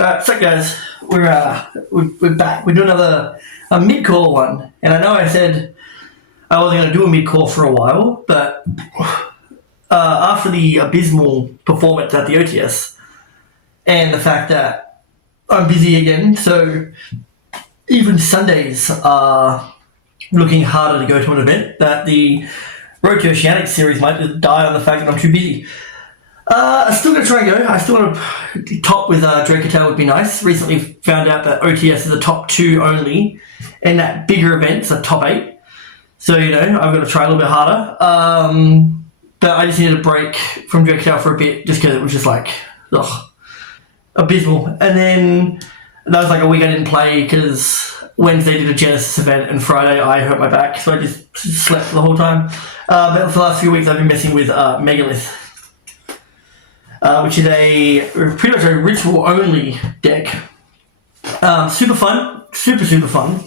So guys, we're back. We're doing another mid-core one, and I know I said I wasn't going to do a mid-core for a while, but after the abysmal performance at the OTS and the fact that I'm busy again, so even Sundays are looking harder to go to an event, that the Road to Oceanic series might just die on the fact that I'm too busy. I'm still going to try and go. I still want to top with Dracotel would be nice. Recently found out that OTS is a top 2 only, and that bigger events are top 8. So, I've got to try a little bit harder. But I just needed a break from Dracotel for a bit, just because it was just abysmal. And then that was like a week I didn't play, because Wednesday did a Genesis event, and Friday I hurt my back, so I just slept the whole time. But for the last few weeks I've been messing with Megalith. Which is pretty much a ritual-only deck. Super fun. Super fun.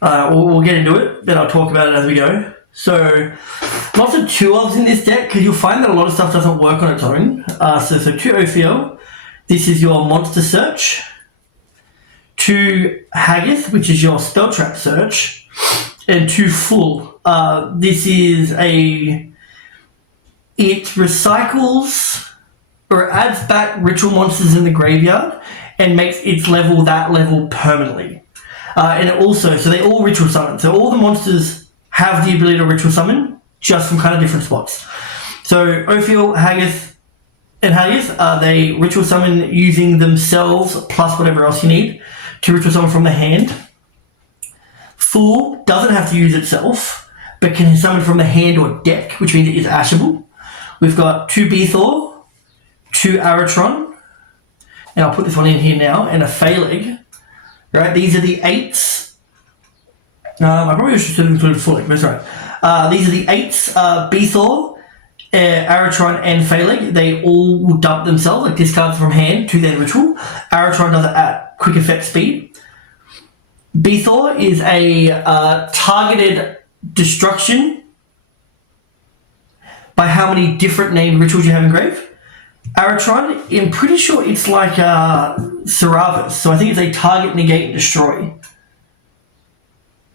We'll get into it, then I'll talk about it as we go. So, lots of 2-ofs in this deck, because you'll find that a lot of stuff doesn't work on its own. So 2 Ophiel, this is your monster search. 2 Haggith, which is your spell trap search. And 2 Full. This is it recycles or adds back ritual monsters in the graveyard and makes its level that level permanently. And it also, so they all ritual summon. So all the monsters have the ability to ritual summon, just from kind of different spots. So Ophiel, Haggith, and Haggith, they ritual summon using themselves plus whatever else you need to ritual summon from the hand. Fool doesn't have to use itself, but can summon from the hand or deck, which means it is ashable. We've got 2 Beathor, 2 Aratron, and I'll put this one in here now, and a Phaleg. Right, these are the 8s. I probably should have included Phaleg, but that's right. These are the 8s, Beathor, Aratron, and Phaleg. They all will dump themselves, like discards from hand to their ritual. Aratron does it at quick effect speed. Beathor is a targeted destruction by how many different named rituals you have engraved. Aratron, I'm pretty sure it's like Saravis, so I think it's a target, negate, and destroy.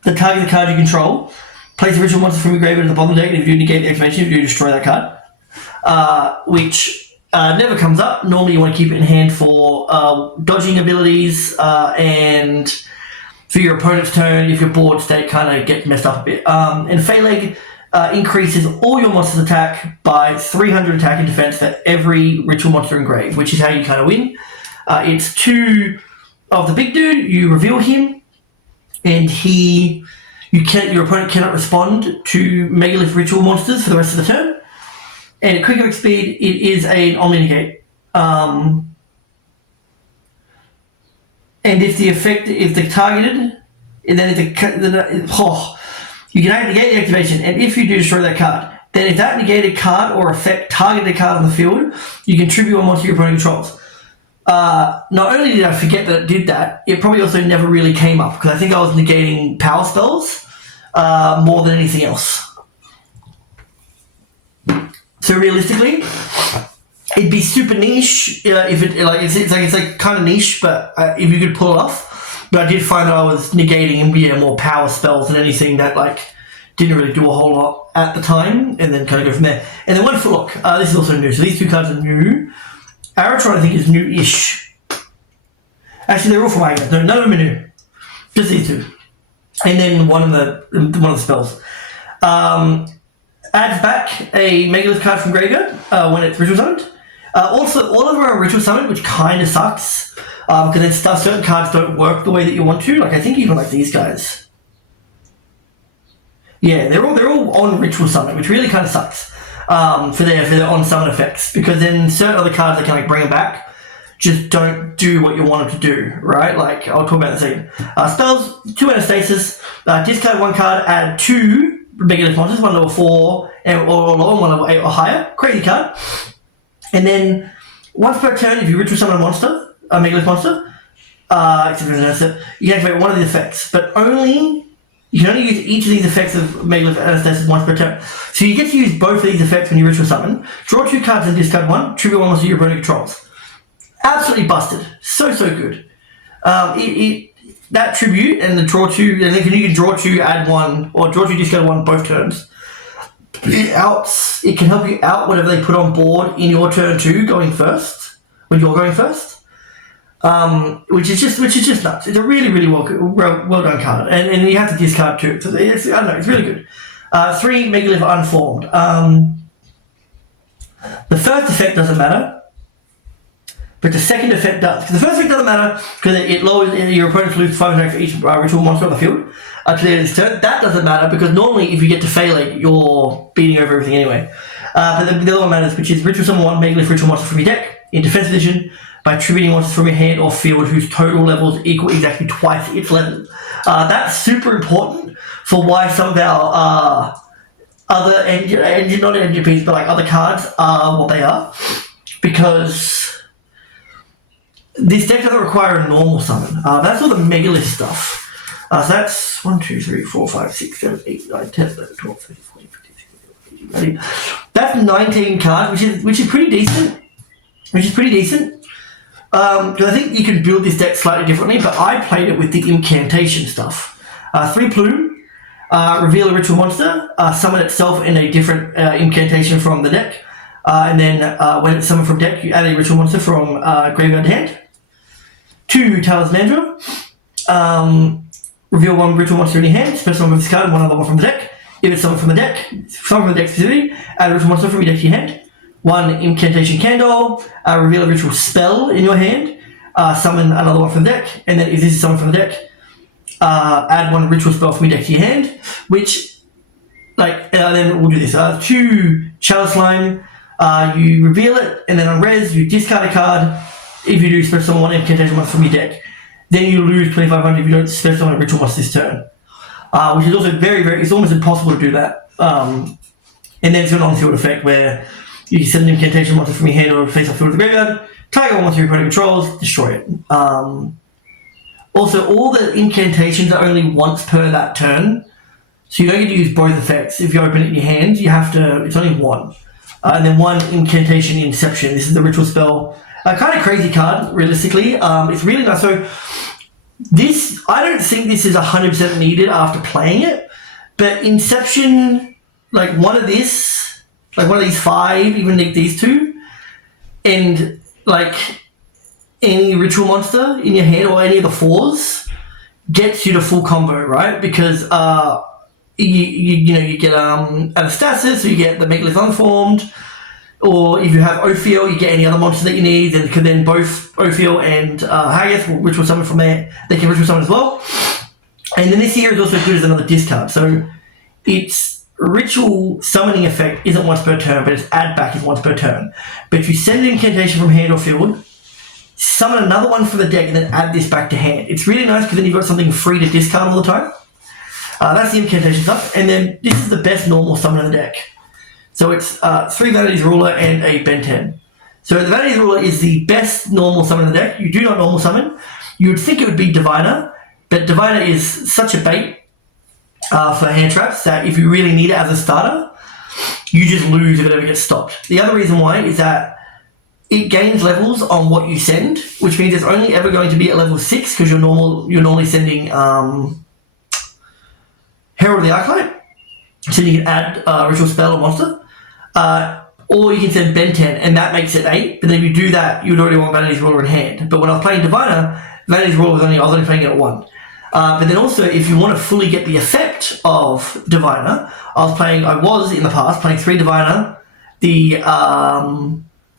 The target the card you control, place a ritual monster from your graveyard at the bottom of the deck, and if you negate the activation, if you destroy that card. Which never comes up. Normally you want to keep it in hand for dodging abilities, and for your opponent's turn, if your board state kind of gets messed up a bit. And Phaleg increases all your monsters' attack by 300 attack and defense for every ritual monster engraved, which is how you kind of win. It's 2 of the big dude, you reveal him, and your opponent cannot respond to Megalith ritual monsters for the rest of the turn. And at quick effect speed, it is an Omni-Negate. And if the targeted, and then you can negate the activation, and if you do destroy that card, then if that negated card or effect targeted a card on the field, you can tribute one monster your opponent controls. Not only did I forget that it did that, it probably also never really came up, because I think I was negating power spells more than anything else. So realistically, it'd be super niche if it's like kind of niche, but if you could pull it off. But I did find that I was negating more power spells than anything that didn't really do a whole lot at the time, and then kind of go from there. And then 1 Footlock, this is also new. So these 2 cards are new. Aratron I think is new-ish. Actually, they're all from Agatha. No, none of them are new. Just these 2. And then one of the spells. Adds back a Megalith card from graveyard when it's ritual summoned. Also, all of them are ritual summoned, which kind of sucks. Because then certain cards don't work the way that you want to. I think even these guys. Yeah, they're all on ritual summon, which really kind of sucks for their on summon effects. Because then certain other cards that can bring them back just don't do what you want them to do, right? I'll talk about that in a second. Spells, 2 Anastasis, discard 1 card, add 2 Megalith monsters, 1 level 4 or 1 level 8 or higher. Crazy card. And then once per turn, if you ritual summon a monster, a Megalith monster, you can activate one of the effects, but you can only use each of these effects of Megalith Anastasis once per turn. So you get to use both of these effects when you ritual summon. Draw 2 cards and discard 1, trigger 1 monster your opponent controls. Absolutely busted. So good. That tribute and the draw 2, and then you can draw 2, add 1, or draw 2, discard 1 both turns. It can help you out whatever they put on board in your turn 2 going first, when you're going first. Which is just nuts. It's a really well done card, and you have to discard 2. So it's really good. 3 Megalith Unformed. The first effect doesn't matter, but the second effect does. The first effect doesn't matter because it lowers your opponent's lose 5 attack for each ritual monster on the field to the end of this turn. That doesn't matter because normally if you get to Phalanx, you're beating over everything anyway. But the other one matters, which is ritual summon 1 Megalith ritual monster from your deck in defense edition by tributing monsters from your hand or field whose total levels equal exactly twice its level. That's super important for why some of our other engine, not NGPs, but like other cards are what they are, because this deck doesn't require a normal summon. That's all the Megalith stuff. So that's 1, 2, 3, 4, 5, 6, 7, 8, 9, 10, 11, 12, 13, 14, 15, 16, 17, 18. That's 19 cards, which is pretty decent. Because I think you can build this deck slightly differently, but I played it with the incantation stuff. 3 Plume, reveal a ritual monster, summon itself in a different incantation from the deck, and then when it's summoned from deck, you add a ritual monster from graveyard to hand. 2 Talismandra, reveal 1 ritual monster in your hand, special summon this card, and 1 other one from the deck. If it's summoned from the deck, specifically, add a ritual monster from your deck to your hand. 1 Incantation Candle, reveal a ritual spell in your hand, summon another one from the deck, and then if this is summoned from the deck, add 1 ritual spell from your deck to your hand, which, then we'll do this. 2 Chalice Slime, you reveal it, and then on res, you discard a card. If you do special summon 1 Incantation monster from your deck, then you lose 2,500 if you don't special summon a ritual monster this turn. Which is also it's almost impossible to do that. And then it's an on-field effect where you can send an incantation monster from your hand or face off field of the graveyard, target one monster your opponent controls, destroy it. Also, all the incantations are only once per that turn, so you don't get to use both effects. If you open it in your hand, it's only 1. And then 1 incantation Inception. This is the ritual spell. Kind of crazy card, realistically. It's really nice. So I don't think this is 100% needed after playing it, but Inception, one of these 5, even these 2, and any ritual monster in your hand or any of the 4s gets you to full combo, right? Because you get Anastasis, or you get the Megalith Unformed, or if you have Ophiel, you get any other monster that you need, and then both Ophiel and Haggith will ritual summon from there. They can ritual summon as well. And then this here is also good as another discard. So it's ritual summoning effect isn't once per turn, but its add back is once per turn. But if you send an incantation from hand or field, summon another one from the deck, and then add this back to hand. It's really nice because then you've got something free to discard all the time. That's the incantation stuff. And then this is the best normal summon in the deck. So it's 3 Vanity's Ruler and a Ben 10. So the Vanity's Ruler is the best normal summon in the deck. You do not normal summon. You would think it would be Diviner, but Diviner is such a bait for hand traps that if you really need it as a starter, you just lose if it ever gets stopped. The other reason why is that it gains levels on what you send, which means it's only ever going to be at level 6 because you're normally sending Herald of the Arclight, so you can add ritual spell or monster. Or you can send Ben 10, and that makes it 8. But then if you do that, you would already want Vanity's Ruler in hand. But when I was playing Diviner, Vanity's Ruler I was only playing it at 1. But then also, if you want to fully get the effect of Diviner, I was in the past playing 3 Diviner, the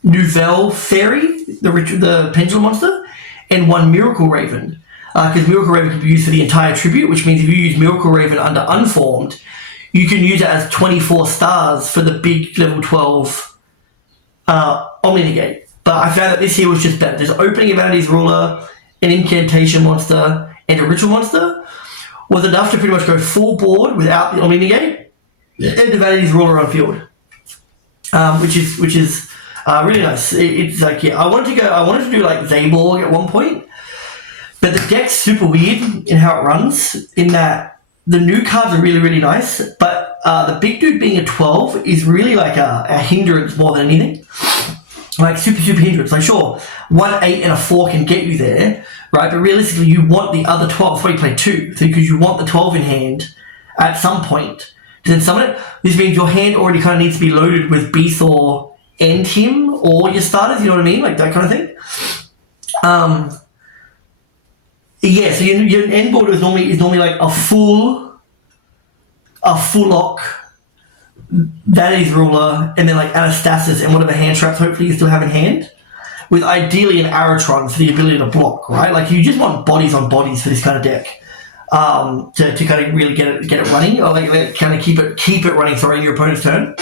Nouvelle Fairy, the Pendulum monster, and 1 Miracle Raven. Because Miracle Raven can be used for the entire tribute, which means if you use Miracle Raven under Unformed, you can use it as 24 stars for the big level 12 Omni Negate. But I found that this here was just better. Just opening a Vanity's Ruler, an Incantation monster, and a Ritual monster was enough to pretty much go full board without the Omni Negate and the Vanity's Ruler on field, which is really nice. It's I wanted to do like Zaborg at one point, but the deck's super weird in how it runs. In that the new cards are really, really nice, but the big dude being a 12 is really like a hindrance more than anything. like super hindrance. Like sure, 1, 8 and a 4 can get you there, right? But realistically, you want the other 12. That's why you play 2, so because you want the 12 in hand at some point to then summon it. This means your hand already kind of needs to be loaded with Beathor and him or your starters. You know what I mean? Like that kind of thing. Yeah. So your end board is normally like a full lock. Vanity's Ruler, and then like Anastasis and whatever hand traps hopefully you still have in hand, with ideally an Aratron for the ability to block, right? Like you just want bodies on bodies for this kind of deck, to kind of really get it running, or like kind of keep it running in your opponent's turn.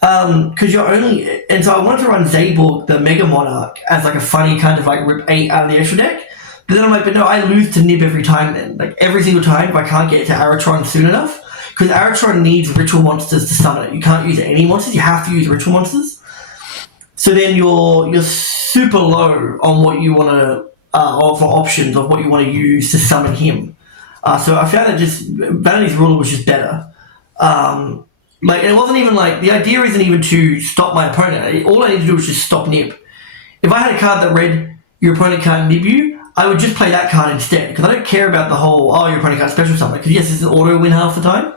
Because you're only, and so I wanted to run Zaborg, the Mega Monarch, as like a funny kind of like rip 8 out of the extra deck. But then I'm like, but no, I lose to Nib every time then. Like every single time if I can't get to Aratron soon enough. Because Aratron needs ritual monsters to summon it. You can't use any monsters, you have to use ritual monsters. So then you're super low on what you want to, for options of what you want to use to summon him. So I found that just, Vanity's Ruler was just better. Like, it wasn't even like, the idea isn't even to stop my opponent. All I need to do is just stop Nib. If I had a card that read, your opponent can't Nib you, I would just play that card instead. Because I don't care about the whole, your opponent can't special summon. Because yes, it's an auto win half the time.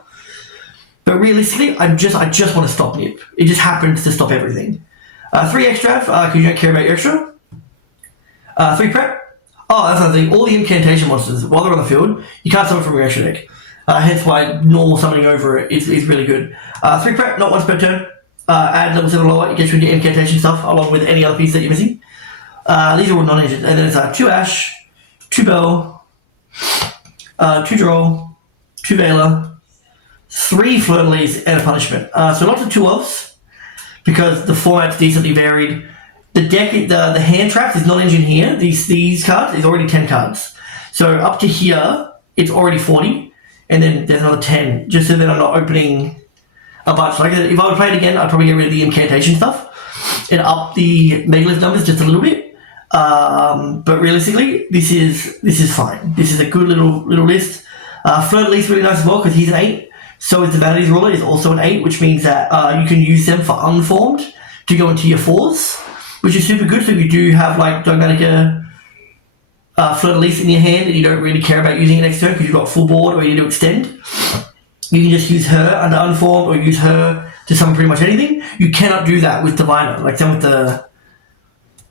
But realistically, I just want to stop Nib. It just happens to stop everything. 3 extra, because you don't care about your extra. 3 prep. Oh, that's another thing. All the incantation monsters, while they're on the field, you can't summon from your extra deck. Hence why normal summoning over it is really good. 3 prep, not once per turn. Add level 7 lower, it gets you into incantation stuff, along with any other piece that you're missing. These are all non-engines. And then it's 2 Ash, 2 Bell, 2 Droll, 2 Veiler, 3 Fleur-de-Lis, and a punishment. So lots of 2 elves, because the format's decently varied. The deck, the hand traps is non-engine here. These cards is already 10 cards. So up to here, it's already 40, and then there's another 10, just so that I'm not opening a bunch. Like if I would play it again, I'd probably get rid of the incantation stuff and up the Megalith numbers just a little bit. But realistically, this is fine. This is a good little list. Fleur-de-Lis is really nice as well because he's an 8. So is the Vanity's Ruler is also an 8, which means that you can use them for unformed to go into your 4s, which is super good. So if you do have like Dogmatica, Fleur-de-Lis in your hand and you don't really care about using it next turn because you've got full board or you need to extend, you can just use her under unformed or use her to summon pretty much anything. You cannot do that with Diviner, like some with the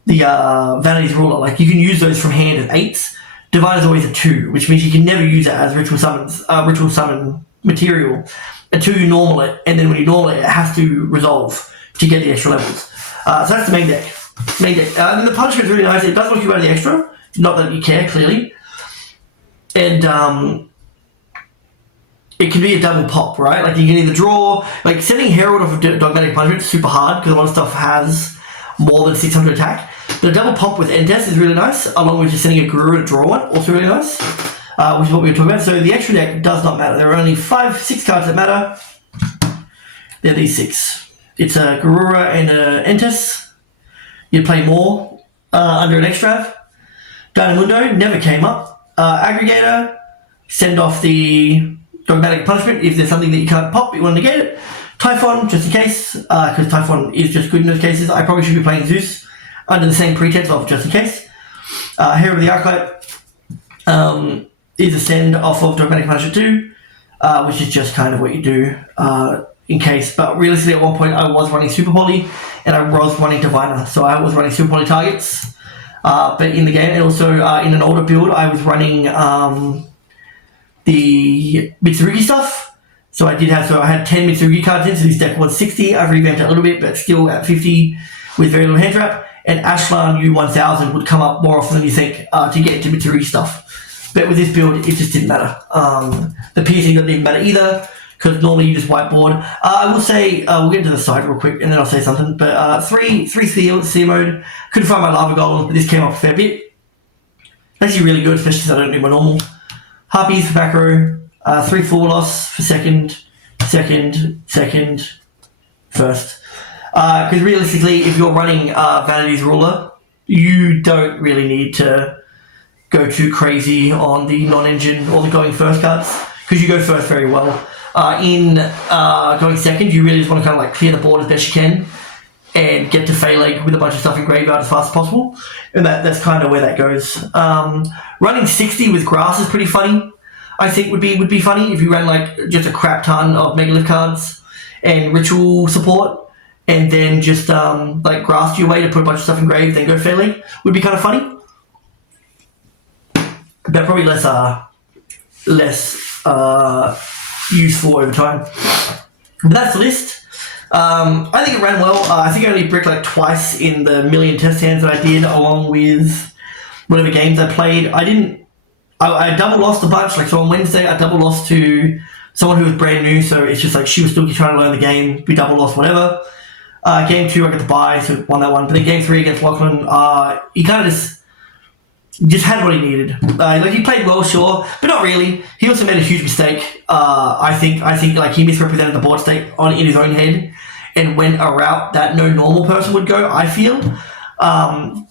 Vanity's Ruler. Like you can use those from hand as 8s. Diviner's always a 2, which means you can never use it as ritual summon material until you normal it, and then when you normal it, it has to resolve to get the extra levels. So that's the main deck. And the punishment is really nice. It does look you out of the extra, not that you care, clearly. And it can be a double pop, right? Like you can either draw, like sending Herald off of Dogmatic Punishment is super hard because a lot of stuff has more than 600 attack. But a double pop with Endtest is really nice, along with just sending a Guru to draw one, also really nice. Which is what we were talking about. So the extra deck does not matter. There are only 6 cards that matter. They're these 6. It's a Garura and a Entis. You play more under an extra. Dynamundo never came up. Aggregator, send off the Dogmatic Punishment if there's something that you can't pop, you want to negate it. Typhon, just in case, because Typhon is just good in those cases. I probably should be playing Zeus under the same pretense of just in case. Hero of the Archetype. Is a send off of Dogmatic Punishment 2, which is just kind of what you do in case. But realistically, at one point, I was running Super Poly, and I was running Diviner, so I was running Super Poly targets. But in the game, and also in an older build, I was running the Mitsurugi stuff. So I had 10 Mitsurugi cards in, so this deck was 60. I've revamped it a little bit, but still at 50 with very little hand trap. And Ashlan U1000 would come up more often than you think to get into Mitsurugi stuff. But with this build, it just didn't matter. The piercing didn't even matter either, because normally you just whiteboard. I will say, we'll get into the side real quick, and then I'll say something. But 3 Seer mode. Couldn't find my Lava Golem, but this came up a fair bit. Actually really good, especially since I don't do my normal. Harpies for back row. 3 Full Loss for second, first. Because realistically, if you're running Vanity's Ruler, you don't really need to go too crazy on the non-engine or the going first cards, because you go first very well. In going second, you really just want to kind of like clear the board as best you can and get to Phalanx with a bunch of stuff in graveyard as fast as possible. And that's kind of where that goes. Running 60 with grass is pretty funny. I think would be funny if you ran like just a crap ton of Megalith cards and ritual support, and then just like grassed your way to put a bunch of stuff in grave, then go Phalanx. Would be kind of funny. But probably less useful over time. But that's the list. I think it ran well. I think I only bricked like twice in the million test hands that I did, along with whatever games I played. I double lost a bunch. Like, so on Wednesday, I double lost to someone who was brand new, so it's just like she was still trying to learn the game. We double lost whatever. Game 2, I got to buy, so won that one. But then game 3 against Lachlan, he kind of just had what he needed. Like, he played well, sure, but not really. He also made a huge mistake. I think like he misrepresented the board state in his own head and went a route that no normal person would go, I feel. But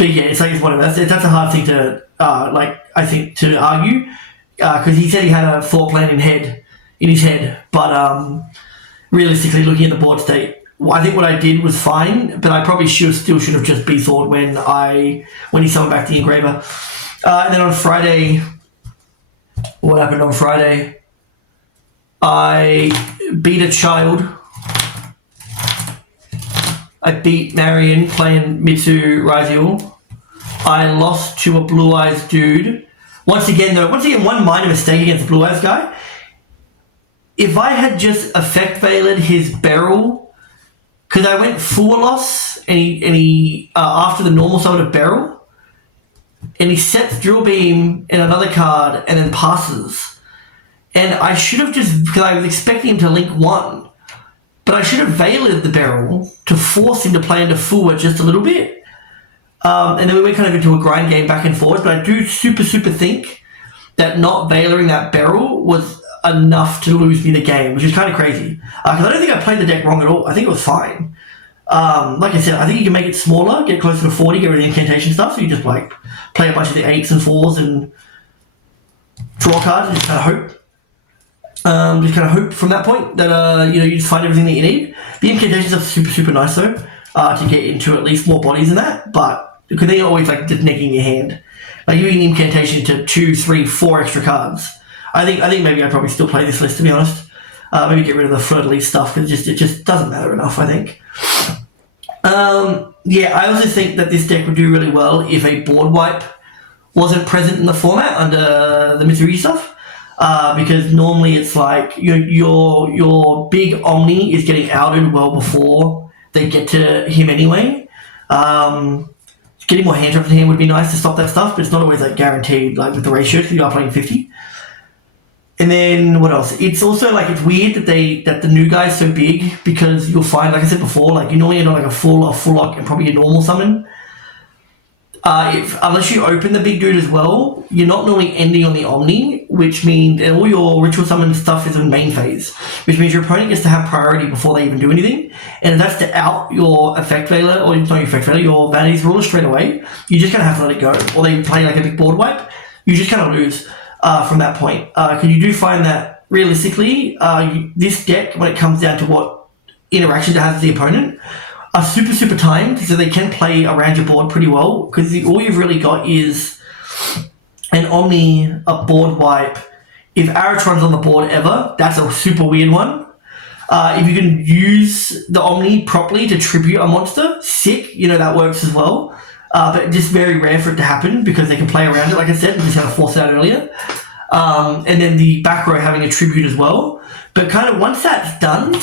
yeah, it's whatever. That's a hard thing to I think to argue, because he said he had a thought plan in his head, but realistically, looking at the board state, I think what I did was fine, but I probably should have just B-thought when he summoned back the engraver. And then on Friday, what happened on Friday? I beat a child. I beat Marion playing Mitsu Raziel. I lost to a Blue Eyes dude. Once again, one minor mistake against the Blue Eyes guy. If I had just effect veiled his barrel, because I went full loss, and he after the normal summon of barrel, and he sets Drill Beam in another card and then passes. And I should have because I was expecting him to link 1, but I should have veiled the barrel to force him to play into Fua just a little bit. And then we went kind of into a grind game back and forth, but I do super think that not veiling that barrel was enough to lose me the game, which is kind of crazy. Because I don't think I played the deck wrong at all. I think it was fine. Like I said, I think you can make it smaller, get closer to 40, get rid of the incantation stuff, so you just like play a bunch of the 8s and 4s and draw cards and just kind of hope. Just kind of hope from that point that you just find everything that you need. The incantation stuff is super nice though, to get into at least more bodies than that, but because they're always like just necking your hand. Like you need incantation to 2, 3, 4 extra cards. I think maybe I'd probably still play this list, to be honest. Maybe get rid of the fleur-de-lis stuff, because it just doesn't matter enough, I think. Yeah, I also think that this deck would do really well if a board wipe wasn't present in the format under the Mitsurugi stuff. Because normally it's like your big Omni is getting outed well before they get to him anyway. Getting more hand traps in hand would be nice to stop that stuff, but it's not always like guaranteed, like with the ratio, because you are playing 50. And then what else? It's also like it's weird that the new guy's so big, because you'll find, like I said before, like you normally end on like a full lock and probably a normal summon. Unless you open the big dude as well, you're not normally ending on the Omni, which means, and all your ritual summon stuff is in main phase, which means your opponent gets to have priority before they even do anything. And if that's to out your effect veiler, or not your effect veiler, your Vanity's ruler straight away, you just kind of have to let it go. Or they play like a big board wipe, you just kind of lose from that point. Because you do find that realistically, this deck, when it comes down to what interactions it has with the opponent, are super timed, so they can play around your board pretty well, because all you've really got is an Omni, a board wipe. If Aratron's on the board ever, that's a super weird one. If you can use the Omni properly to tribute a monster, sick, that works as well. But just very rare for it to happen, because they can play around it, like I said, we just had to force it out earlier. And then the back row having a tribute as well. But kind of once that's done,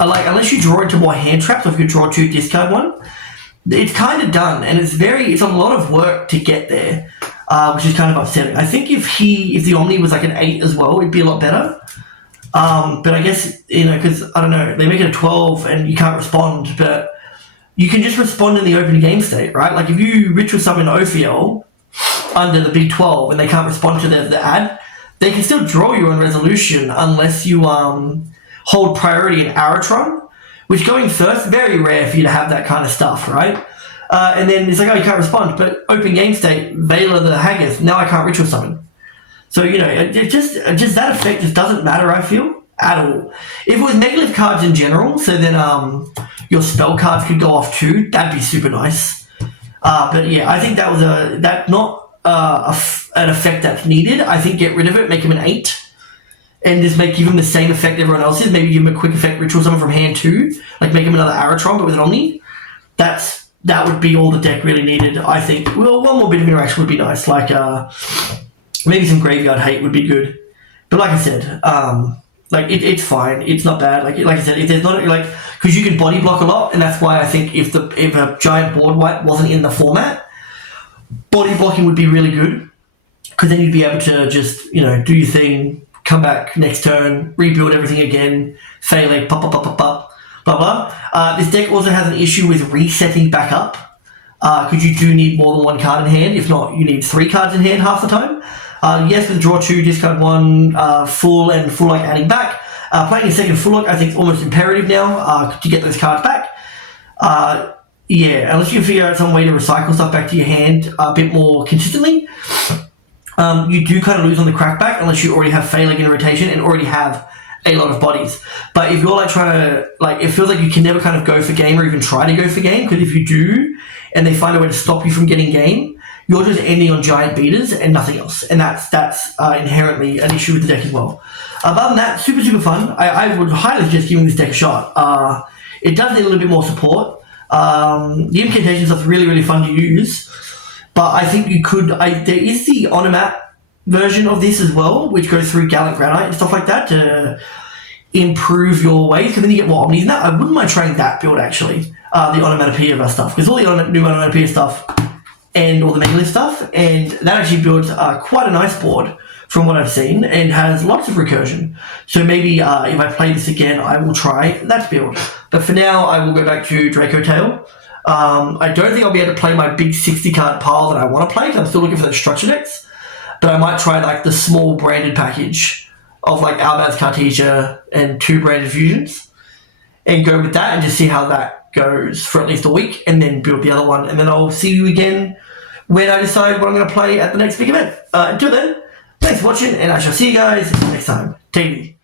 unless you draw into more hand traps, or if you draw 2, discard 1, it's kind of done, and it's a lot of work to get there, which is kind of upsetting. I think if the Omni was like an 8 as well, it'd be a lot better. But I guess, because, I don't know, they make it a 12 and you can't respond, but you can just respond in the open game state, right? Like if you ritual summon Ophiel under the big 12 and they can't respond to the ad, they can still draw you on resolution unless you hold priority in Aratron, which going first, very rare for you to have that kind of stuff, right? And then it's like, oh, you can't respond, but open game state, Veiler the Haggith, now I can't ritual summon. So, it just that effect just doesn't matter, I feel, at all. If it was Megalith cards in general, so then your spell cards could go off too, that'd be super nice. But yeah, I think that was an effect that's needed. I think get rid of it, make him an 8, and just give him the same effect everyone else is. Maybe give him a quick effect ritual summon from hand too, like make him another Aratron but with an Omni. That would be all the deck really needed, I think. Well, one more bit of interaction would be nice, like maybe some graveyard hate would be good. But like I said, it's fine. It's not bad. Like I said, if there's not because you can body block a lot, and that's why I think if a giant board wipe wasn't in the format, body blocking would be really good, because then you'd be able to just do your thing, come back next turn, rebuild everything again, Phalanx, pop, pop, pop, pop, pop. Blah blah. This deck also has an issue with resetting back up, because you do need more than one card in hand. If not, you need 3 cards in hand half the time. Yes, with draw 2, discard 1, full and full like adding back. Playing a second full lock, I think, is almost imperative now to get those cards back. Yeah, unless you can figure out some way to recycle stuff back to your hand a bit more consistently, you do kind of lose on the crackback unless you already have Phalanx in rotation and already have a lot of bodies. But if you're trying to, it feels like you can never kind of go for game or even try to go for game, because if you do and they find a way to stop you from getting game, you're just ending on giant beaters and nothing else, and that's inherently an issue with the deck as well. Other than that, super fun. I would highly suggest giving this deck a shot. It does need a little bit more support. The Impcanation stuff's really fun to use, but I think you could. There is the Onomat version of this as well, which goes through Gallant Granite and stuff like that to improve your ways, because then you get more Omnis in that. I wouldn't mind trying that build, actually, the Onomatopoeia stuff, because all the new Onomatopoeia stuff and all the Megalith stuff, and that actually builds quite a nice board from what I've seen, and has lots of recursion. So maybe if I play this again, I will try that build. But for now, I will go back to Draco Tail. I don't think I'll be able to play my big 60-card pile that I want to play, because I'm still looking for those structure decks. But I might try the small branded package of Albaz Cartesia and 2 branded fusions, and go with that and just see how that goes for at least a week, and then build the other one, and then I'll see you again when I decide what I'm going to play at the next big event. Until then, thanks for watching, and I shall see you guys next time. Take it easy.